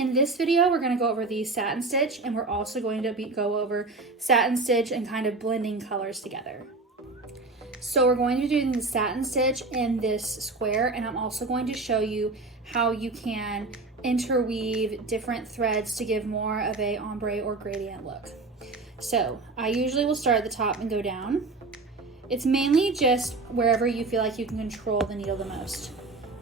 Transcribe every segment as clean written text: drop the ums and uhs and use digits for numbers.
In this video, we're going to go over the satin stitch, and we're also going to go over satin stitch and kind of blending colors together. So we're going to be doing the satin stitch in this square, and I'm also going to show you how you can interweave different threads to give more of a ombre or gradient look. So I usually will start at the top and go down. It's mainly just wherever you feel like you can control the needle the most.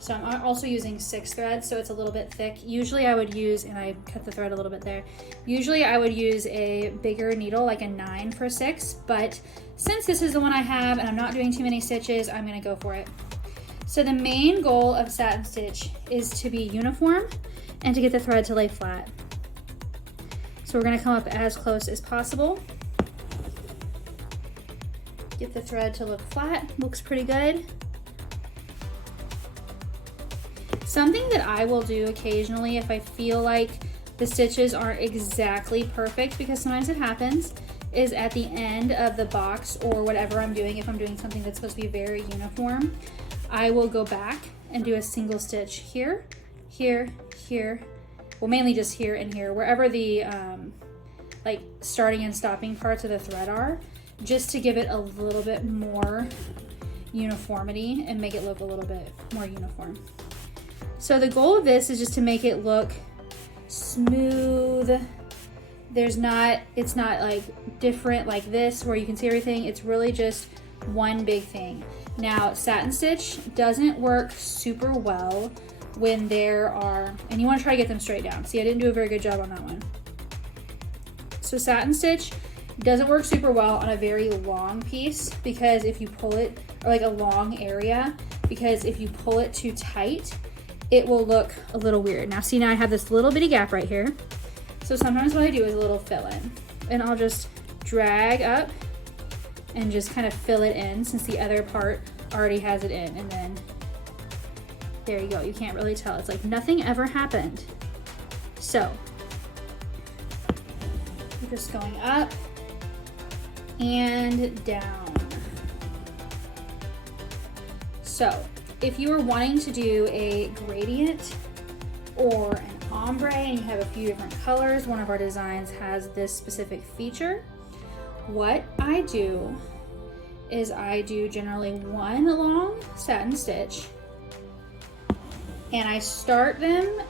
So I'm also using 6 threads, so it's a little bit thick. Usually I would use, and I cut the thread a little bit there, usually I would use a bigger needle, like a 9 for 6, but since this is the one I have and I'm not doing too many stitches, I'm gonna go for it. So the main goal of satin stitch is to be uniform and to get the thread to lay flat. So we're gonna come up as close as possible. Get the thread to look flat, looks pretty good. Something that I will do occasionally if I feel like the stitches aren't exactly perfect, because sometimes it happens, is at the end of the box or whatever I'm doing, if I'm doing something that's supposed to be very uniform, I will go back and do a single stitch here, here, here, well mainly just here and here, wherever the like starting and stopping parts of the thread are, just to give it a little bit more uniformity and make it look a little bit more uniform. So the goal of this is just to make it look smooth. It's not like different like this where you can see everything. It's really just one big thing. Now, satin stitch doesn't work super well when there are, and you want to try to get them straight down. See, I didn't do a very good job on that one. So satin stitch doesn't work super well on a very long piece, because if you pull it, or like a long area, because if you pull it too tight, it will look a little weird. Now see, now I have this little bitty gap right here. So sometimes what I do is a little fill in, and I'll just drag up and just kind of fill it in, since the other part already has it in, and then there you go. You can't really tell. It's like nothing ever happened. So we're just going up and down. So if you were wanting to do a gradient or an ombre and you have a few different colors, one of our designs has this specific feature. What I do is I do generally one long satin stitch, and I start them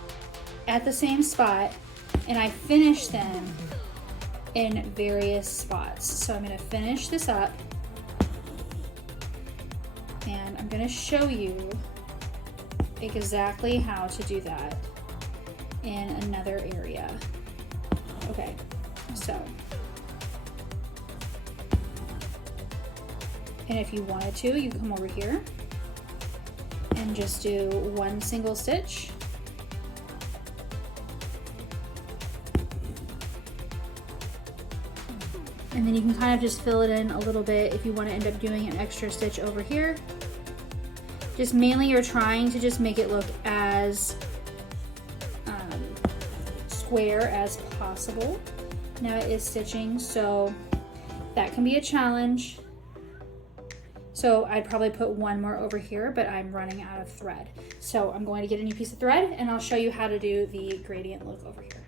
at the same spot and I finish them in various spots. So I'm going to finish this up, and I'm going to show you exactly how to do that in another area. Okay, so, and if you wanted to, you come over here and just do one single stitch. And then you can kind of just fill it in a little bit if you want to end up doing an extra stitch over here. Just mainly you're trying to just make it look as square as possible. Now it is stitching, so that can be a challenge. So I'd probably put one more over here, but I'm running out of thread. So I'm going to get a new piece of thread, and I'll show you how to do the gradient look over here.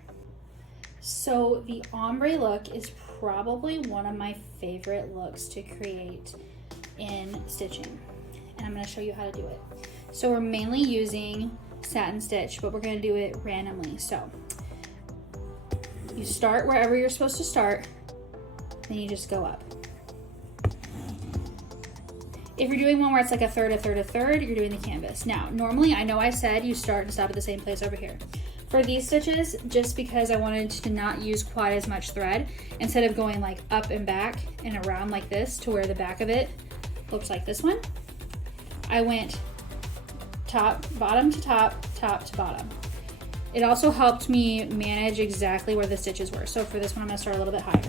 So the ombre look is probably one of my favorite looks to create in stitching, and I'm going to show you how to do it. So we're mainly using satin stitch, but we're going to do it randomly. So you start wherever you're supposed to start, then you just go up. If you're doing one where it's like a third, a third, a third, you're doing the canvas. Now, normally, I know I said you start and stop at the same place over here. For these stitches, just because I wanted to not use quite as much thread, instead of going like up and back and around like this to where the back of it looks like this one, I went top, bottom to top, top to bottom. It also helped me manage exactly where the stitches were. So for this one, I'm gonna start a little bit higher,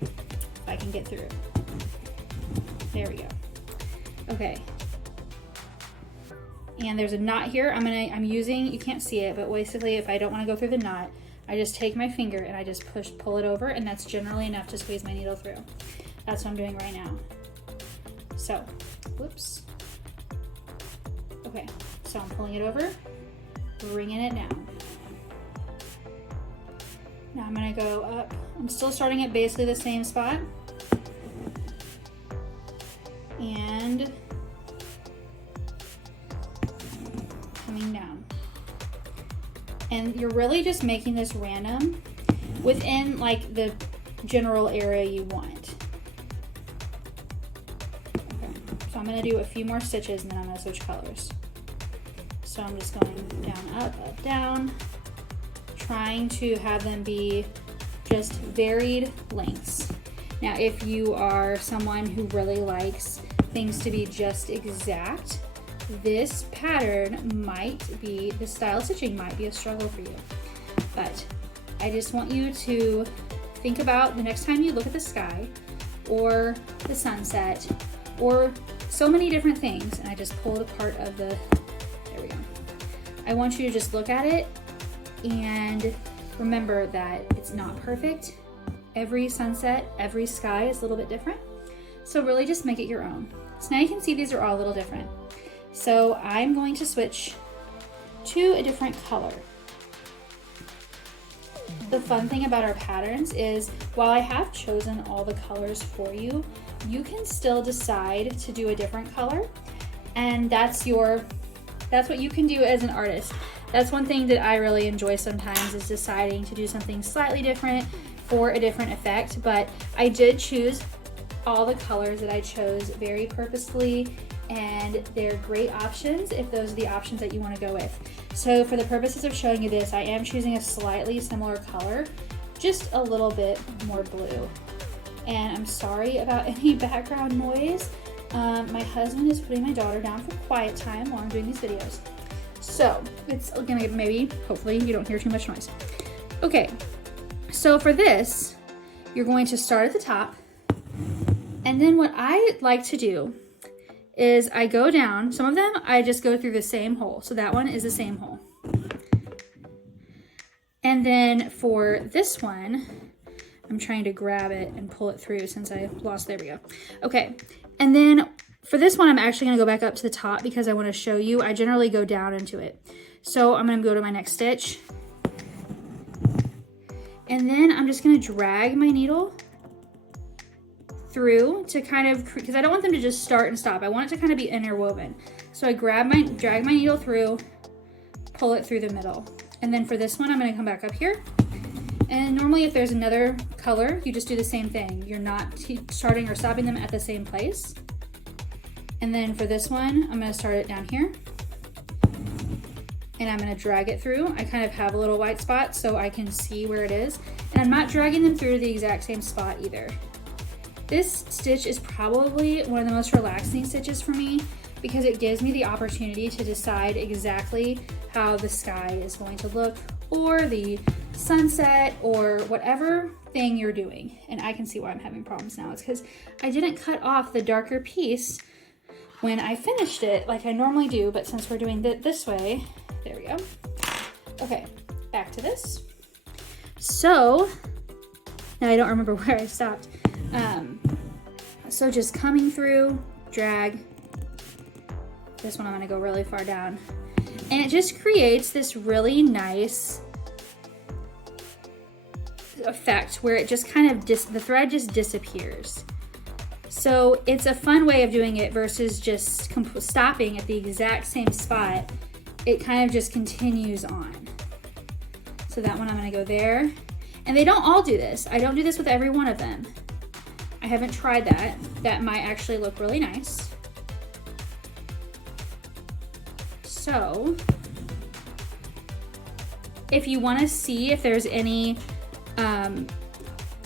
if I can get through it. There we go. Okay. And there's a knot here. I'm using, you can't see it, but basically if I don't want to go through the knot, I just take my finger and I just pull it over, and that's generally enough to squeeze my needle through. That's what I'm doing right now. So, whoops. Okay, so I'm pulling it over, bringing it down. Now I'm gonna go up. I'm still starting at basically the same spot. And coming down. And you're really just making this random within like the general area you want. Okay. So I'm gonna do a few more stitches and then I'm gonna switch colors. So I'm just going down, up, down, trying to have them be just varied lengths. Now, if you are someone who really likes things to be just exact, this pattern might be, the style stitching might be a struggle for you. But I just want you to think about the next time you look at the sky or the sunset or so many different things, and I just pulled a part of the, there we go. I want you to just look at it and remember that it's not perfect. Every sunset, every sky is a little bit different. So really just make it your own. So now you can see these are all a little different. So I'm going to switch to a different color. The fun thing about our patterns is while I have chosen all the colors for you, you can still decide to do a different color. And that's what you can do as an artist. That's one thing that I really enjoy sometimes, is deciding to do something slightly different for a different effect. But I did choose all the colors that I chose very purposefully, and they're great options if those are the options that you want to go with. So for the purposes of showing you this, I am choosing a slightly similar color, just a little bit more blue. And I'm sorry about any background noise. My husband is putting my daughter down for quiet time while I'm doing these videos. So it's gonna maybe, hopefully you don't hear too much noise. Okay, so for this, you're going to start at the top. And then what I like to do is I go down, some of them I just go through the same hole. So that one is the same hole. And then for this one, I'm trying to grab it and pull it through since I lost, there we go. Okay, and then for this one, I'm actually gonna go back up to the top because I wanna show you, I generally go down into it. So I'm gonna go to my next stitch. And then I'm just gonna drag my needle through to kind of, because I don't want them to just start and stop. I want it to kind of be interwoven. So I drag my needle through, pull it through the middle. And then for this one, I'm gonna come back up here. And normally if there's another color, you just do the same thing. You're not starting or stopping them at the same place. And then for this one, I'm gonna start it down here. And I'm gonna drag it through. I kind of have a little white spot so I can see where it is. And I'm not dragging them through to the exact same spot either. This stitch is probably one of the most relaxing stitches for me because it gives me the opportunity to decide exactly how the sky is going to look, or the sunset, or whatever thing you're doing. And I can see why I'm having problems now. It's because I didn't cut off the darker piece when I finished it like I normally do, but since we're doing it this way, there we go. Okay, back to this. So, now I don't remember where I stopped. So just coming through, drag. This one I'm gonna go really far down. And it just creates this really nice effect where it just kind of, the thread just disappears. So it's a fun way of doing it versus just stopping at the exact same spot. It kind of just continues on. So that one I'm gonna go there. And they don't all do this. I don't do this with every one of them. I haven't tried that. That might actually look really nice. So, if you want to see if there's any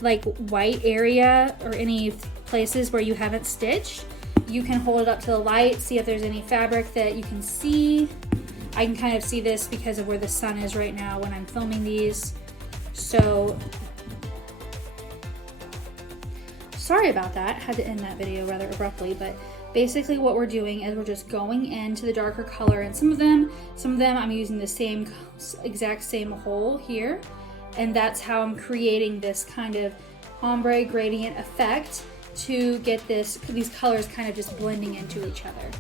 like white area or any places where you haven't stitched, you can hold it up to the light, see if there's any fabric that you can see. I can kind of see this because of where the sun is right now when I'm filming these. So, sorry about that. Had to end that video rather abruptly, but basically what we're doing is we're just going into the darker color, and some of them I'm using the exact same hole here, and that's how I'm creating this kind of ombre gradient effect to get these colors kind of just blending into each other.